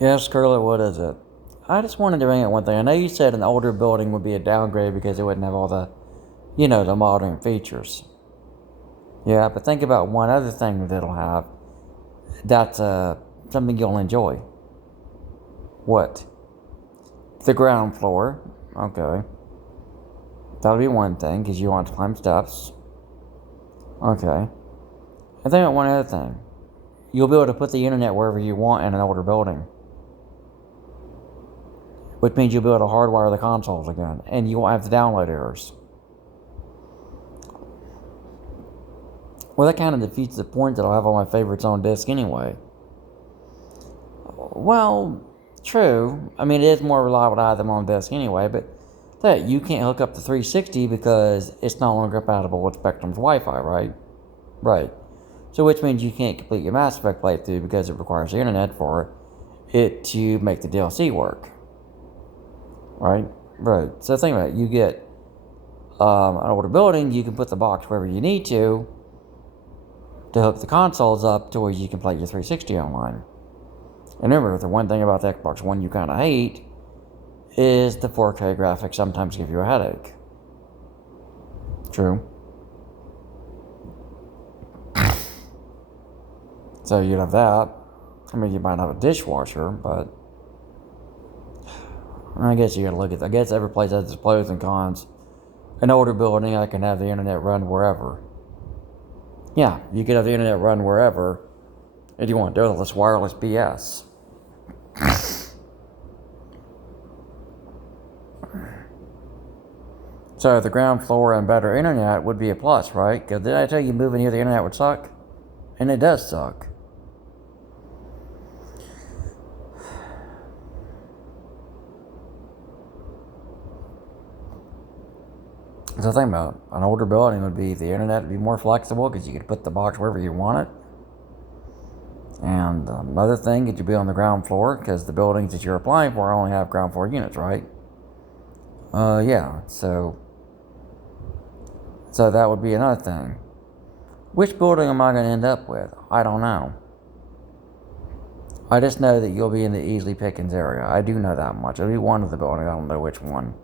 Yeah, Scarlett, what is it? I just wanted to bring up one thing. I know you said an older building would be a downgrade because it wouldn't have all the modern features. Yeah, but think about one other thing that it'll have. That's something you'll enjoy. What? The ground floor. Okay. That'll be one thing because you want to climb steps. Okay. And think about one other thing. You'll be able to put the internet wherever you want in an older building, which means you'll be able to hardwire the consoles again, and you won't have to download errors. Well, that kind of defeats the point that I'll have all my favorites on disk anyway. Well, true. I mean, it is more reliable to have them on disk anyway, but that you can't hook up the 360 because it's no longer compatible with Spectrum's Wi-Fi, right? Right. So, which means you can't complete your Mass Effect playthrough because it requires the internet for it to make the DLC work. Right? Right. So, think about it. You get an older building, you can put the box wherever you need to hook the consoles up to where you can play your 360 online. And remember, the one thing about the Xbox One you kind of hate is the 4K graphics sometimes give you a headache. True. So you'd have that. I mean, you might have a dishwasher, but I guess you gotta look at. I guess every place has its pros and cons. An older building, I can have the internet run wherever. Yeah, you could have the internet run wherever, if you want to do all this wireless BS. So the ground floor and better internet would be a plus, right? Because did I tell you moving here the internet would suck? And it does suck. So think about it. An older building would be the internet would be more flexible because you could put the box wherever you want it. And another thing, it would be on the ground floor because the buildings that you're applying for only have ground floor units, right? Yeah. So that would be another thing. Which building am I going to end up with? I don't know. I just know that you'll be in the Easily Pickens area. I do know that much. It'll be one of the buildings. I don't know which one.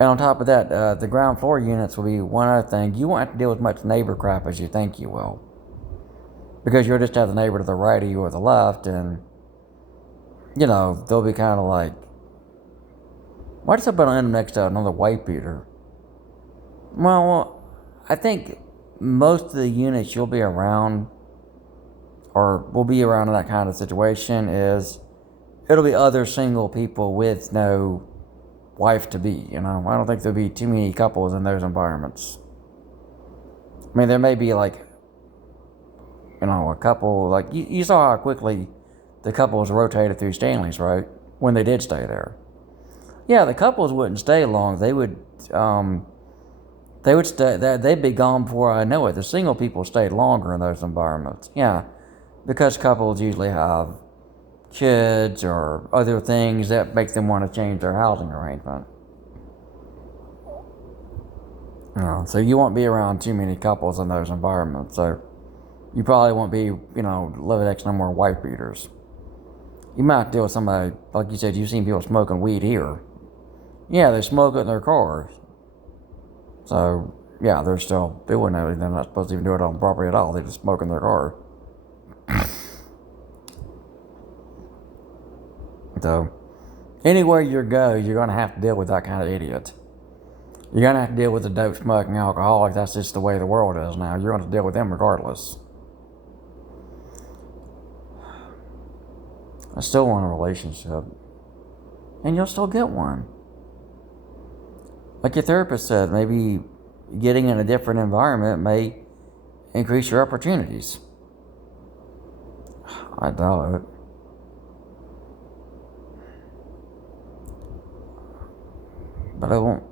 And on top of that, the ground floor units will be one other thing. You won't have to deal with much neighbor crap as you think you will. Because you'll just have the neighbor to the right of you or the left, and, they'll be kind of like, why does somebody end up next to another white beater? Well, I think most of the units you'll be around, or will be around in that kind of situation, it'll be other single people with no wife to be, I don't think there'll be too many couples in those environments. I mean, there may be like, a couple, like, you saw how quickly the couples rotated through Stanley's, right? When they did stay there. Yeah, the couples wouldn't stay long. They would stay, they'd be gone before I know it. The single people stayed longer in those environments. Yeah, because couples usually have kids or other things that make them want to change their housing arrangement. So you won't be around too many couples in those environments. So you probably won't be, living next to no more wife beaters. You might deal with somebody, like you said, you've seen people smoking weed here. Yeah, they smoke it in their cars. So, yeah, they're still doing it. They're not supposed to even do it on property at all. They just smoke in their car. So, anywhere you go, you're going to have to deal with that kind of idiot. You're going to have to deal with the dope smoking alcoholic. That's just the way the world is now. You're going to deal with them regardless. I still want a relationship. And you'll still get one. Like your therapist said, maybe getting in a different environment may increase your opportunities. I doubt it. But I won't.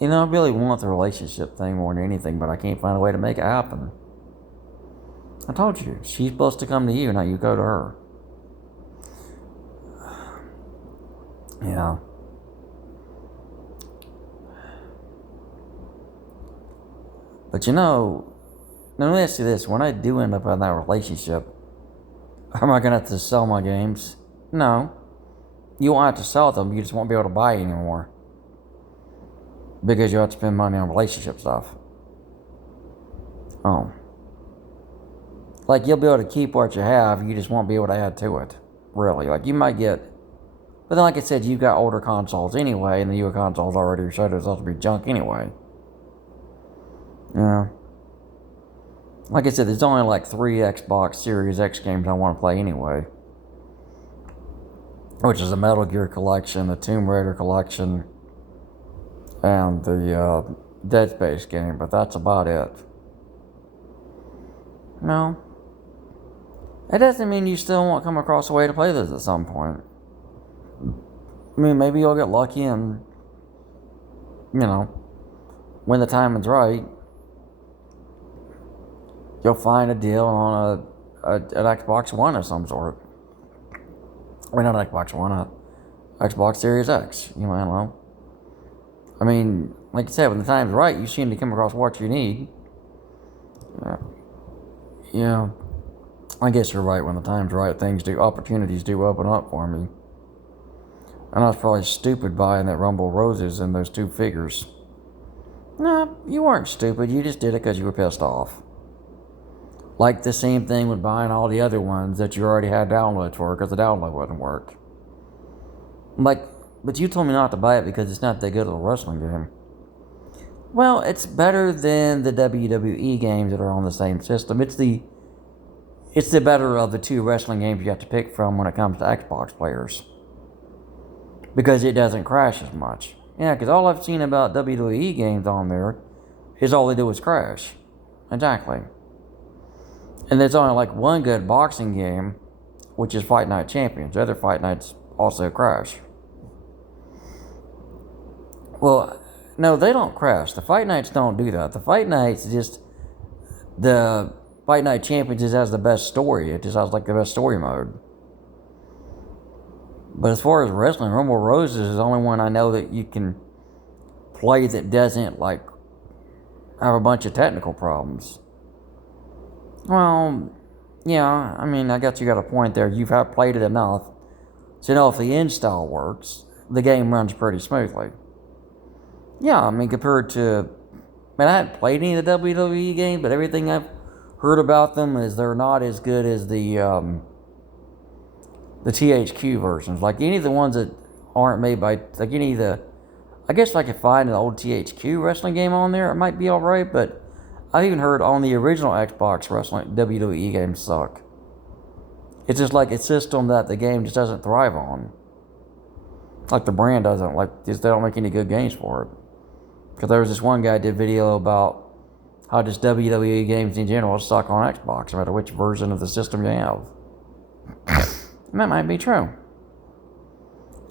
I really want the relationship thing more than anything, but I can't find a way to make it happen. I told you, she's supposed to come to you, not you go to her. Yeah. But Now let me ask you this: when I do end up in that relationship, am I gonna have to sell my games? No. You won't have to sell them. You just won't be able to buy anymore because you have to spend money on relationship stuff. Oh. Like, you'll be able to keep what you have, you just won't be able to add to it. Really. Like, you might get. But then, like I said, you've got older consoles anyway, and the newer consoles already showed themselves to be junk anyway. Yeah. Like I said, there's only like 3 Xbox Series X games I want to play anyway. Which is the Metal Gear collection, the Tomb Raider collection, and the Dead Space game, but that's about it. No. It doesn't mean you still won't come across a way to play this at some point. I mean, maybe you'll get lucky and, when the timing's right, you'll find a deal on an Xbox One of some sort. Or not Xbox One, Xbox Series X. You might know. I mean, like I said, when the time's right, you seem to come across what you need. Yeah. I guess you're right. When the time's right, opportunities do open up for me. And I was probably stupid buying that Rumble Roses and those 2 figures. No, you weren't stupid. You just did it because you were pissed off. Like the same thing with buying all the other ones that you already had downloads for because the download wouldn't work. But you told me not to buy it because it's not that good of a wrestling game. Well, it's better than the WWE games that are on the same system. It's the better of the 2 wrestling games you have to pick from when it comes to Xbox players. Because it doesn't crash as much. Yeah, because all I've seen about WWE games on there is all they do is crash. Exactly. And there's only like 1 good boxing game, which is Fight Night Champions. The other Fight Nights also crash. Well, no, they don't crash. The Fight Nights don't do that. The Fight Nights just... The Fight Night Champions just has the best story. It just has like the best story mode. But as far as wrestling, Rumble Roses is the only one I know that you can play that doesn't like have a bunch of technical problems. Well, yeah, I mean, I guess you got a point there. You've played it enough to know if the install works, the game runs pretty smoothly. Yeah, I mean, compared to... I mean, I haven't played any of the WWE games, but everything I've heard about them is they're not as good as the THQ versions. Like, any of the ones that aren't made by... Like, any of the... I guess I could find an old THQ wrestling game on there. It might be alright, but... I've even heard on the original Xbox wrestling WWE games suck. It's just like a system that the game just doesn't thrive on. Like the brand doesn't, they don't make any good games for it. Because there was this one guy who did a video about how just WWE games in general suck on Xbox, no matter which version of the system you have. And that might be true.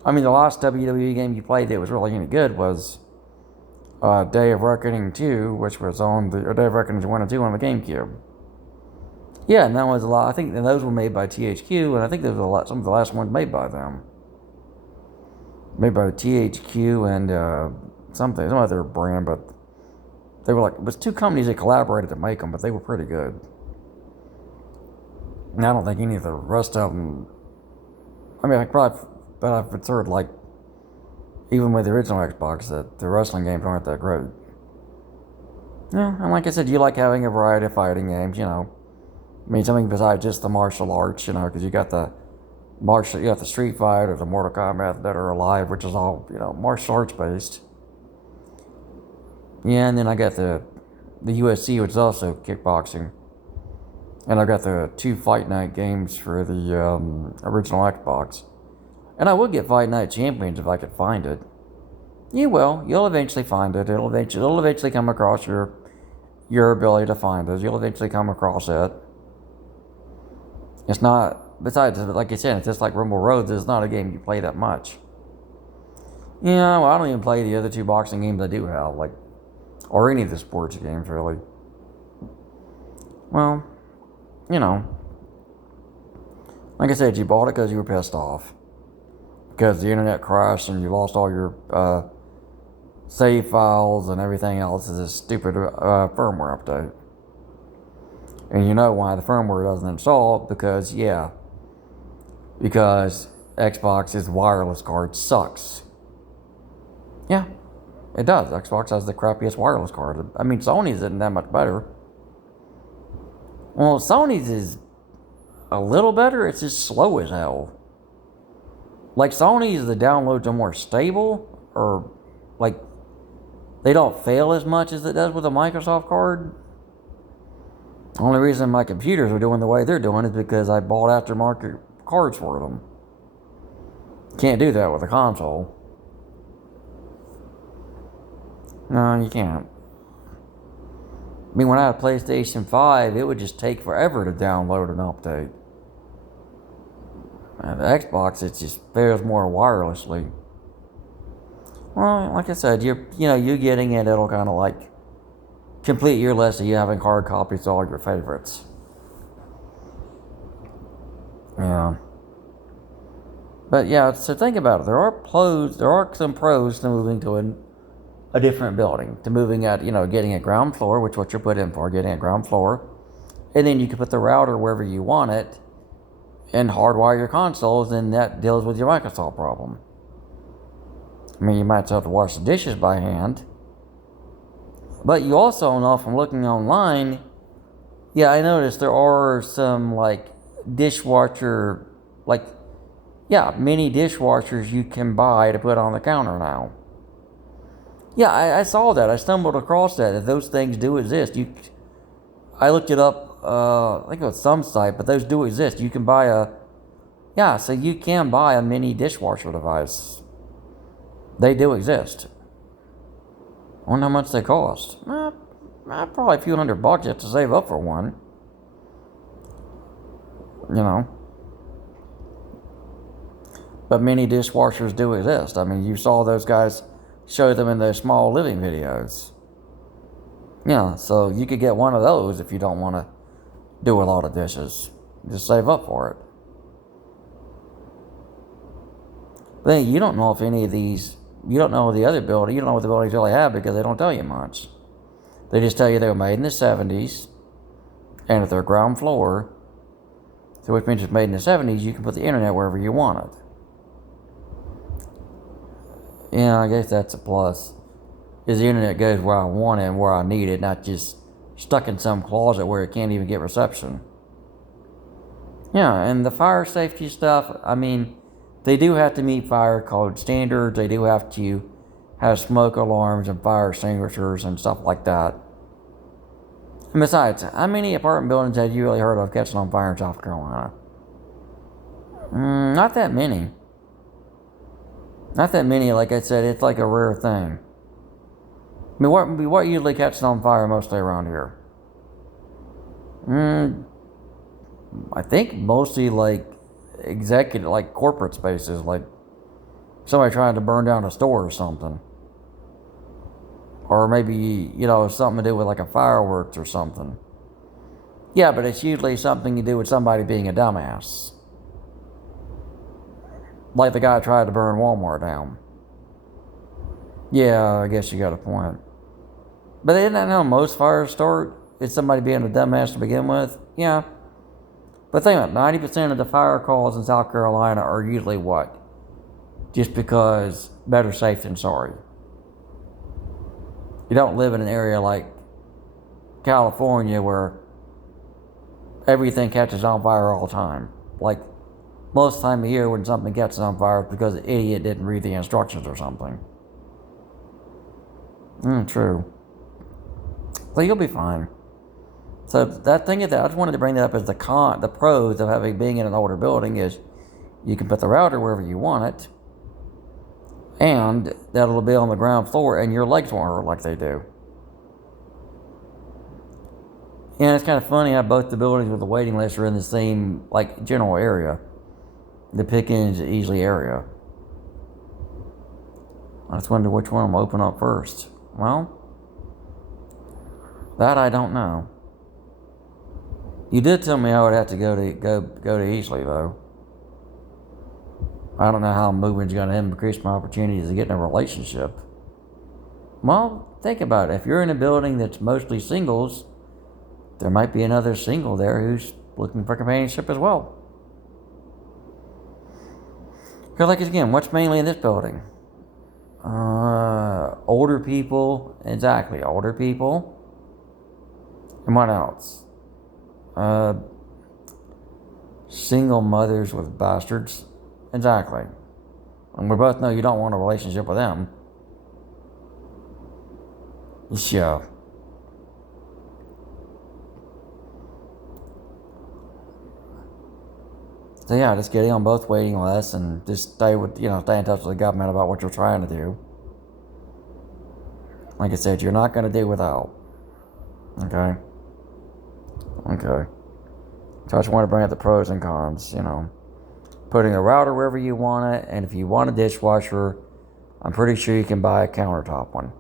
I mean, the last WWE game you played that was really any good was Day of Reckoning 2, which was on the... Or Day of Reckoning 1 and 2 on the GameCube. Yeah, and that was a lot... I think those were made by THQ, and I think those were some of the last ones made by them. Made by THQ and some other brand, but they were it was 2 companies that collaborated to make them, but they were pretty good. And I don't think any of the rest of them... I mean, but I've heard, even with the original Xbox, that the wrestling games aren't that great. Yeah, and like I said, you like having a variety of fighting games, I mean, something besides just the martial arts, because you got the Street Fighter, the Mortal Kombat that are alive, which is all, martial arts based. Yeah, and then I got the UFC, which is also kickboxing. And I got the 2 Fight Night games for the original Xbox. And I would get Fight Night Champions if I could find it. You will. You'll eventually find it. It'll eventually come across your ability to find it. You'll eventually come across it. It's not... Besides, like I said, it's just like Rumble Roads. It's not a game you play that much. Well, I don't even play the other 2 boxing games I do have. Or any of the sports games, really. Well, like I said, you bought it because you were pissed off. Because the internet crashed and you lost all your save files and everything else is this stupid firmware update. And you know why the firmware doesn't install, because Xbox's wireless card sucks. Yeah, it does. Xbox has the crappiest wireless card. I mean, Sony's isn't that much better. Well, Sony's is a little better. It's just slow as hell. Like Sony's, the downloads are more stable, or like they don't fail as much as it does with a Microsoft card. The only reason my computers are doing the way they're doing is because I bought aftermarket cards for them. Can't do that with a console. No, you can't. I mean, when I had a PlayStation 5, it would just take forever to download an update. And the Xbox, it just fares more wirelessly. Well, like I said, you're getting it. It'll kind of like complete your list of you having hard copies of all your favorites. Yeah. But yeah, so think about it. There are some pros to moving to a different building, to moving at, getting a ground floor, which is what you're put in for, getting a ground floor. And then you can put the router wherever you want it and hardwire your consoles, and that deals with your Microsoft problem. I mean, you might have to wash the dishes by hand. But you also know from looking online, I noticed there are some dishwasher, mini dishwashers you can buy to put on the counter now. Yeah, I saw that. I stumbled across that those things do exist. I looked it up, I think it was some site, but those do exist. You can buy so you can buy a mini dishwasher device. They do exist. I wonder how much they cost. Probably a few $100 just to save up for one. But mini dishwashers do exist. I mean, you saw those guys show them in their small living videos. So you could get one of those if you don't want to do a lot of dishes. Just save up for it. But you don't know if any of these, you don't know the other building, you don't know what the buildings really have because they don't tell you much. They just tell you they were made in the 70s and at their ground floor. So which means it's made in the 70s, you can put the internet wherever you want it. Yeah, I guess that's a plus. Is the internet goes where I want it and where I need it, not just stuck in some closet where it can't even get reception. Yeah, and the fire safety stuff, I mean, they do have to meet fire code standards. They do have to have smoke alarms and fire extinguishers and stuff like that. And besides, how many apartment buildings have you really heard of catching on fire in South Carolina? Not that many. Not that many, like I said, it's like a rare thing. I mean, what usually catches on fire mostly around here? I think mostly executive, corporate spaces, like somebody trying to burn down a store or something. Or maybe, something to do with a fireworks or something. Yeah, but it's usually something to do with somebody being a dumbass. Like the guy tried to burn Walmart down. Yeah, I guess you got a point. But isn't that how most fires start? It's somebody being a dumbass to begin with? Yeah. But think about it, 90% of the fire calls in South Carolina are usually what? Just because better safe than sorry. You don't live in an area like California where everything catches on fire all the time. Like most time of year when something catches on fire it's because the idiot didn't read the instructions or something. True. So you'll be fine. So that thing is that I just wanted to bring that up as the pros of being in an older building is you can put the router wherever you want it, and that'll be on the ground floor, and your legs won't hurt like they do. And it's kind of funny how both the buildings with the waiting list are in the same general area, the Pickens Easley area. I just wonder which one will open up first. Well, that I don't know. You did tell me I would have to go to Easley though. I don't know how moving's going to increase my opportunities to get in a relationship. Well, think about it. If you're in a building that's mostly singles, there might be another single there who's looking for companionship as well. Because, like, again, what's mainly in this building? Older people, exactly, older people. And what else? Single mothers with bastards, exactly. And we both know you don't want a relationship with them. Yeah. So yeah, just get on both waiting lists and just stay in touch with the government about what you're trying to do. Like I said, you're not going to do without. Okay? Okay. So I just want to bring up the pros and cons, Putting a router wherever you want it, and if you want a dishwasher, I'm pretty sure you can buy a countertop one.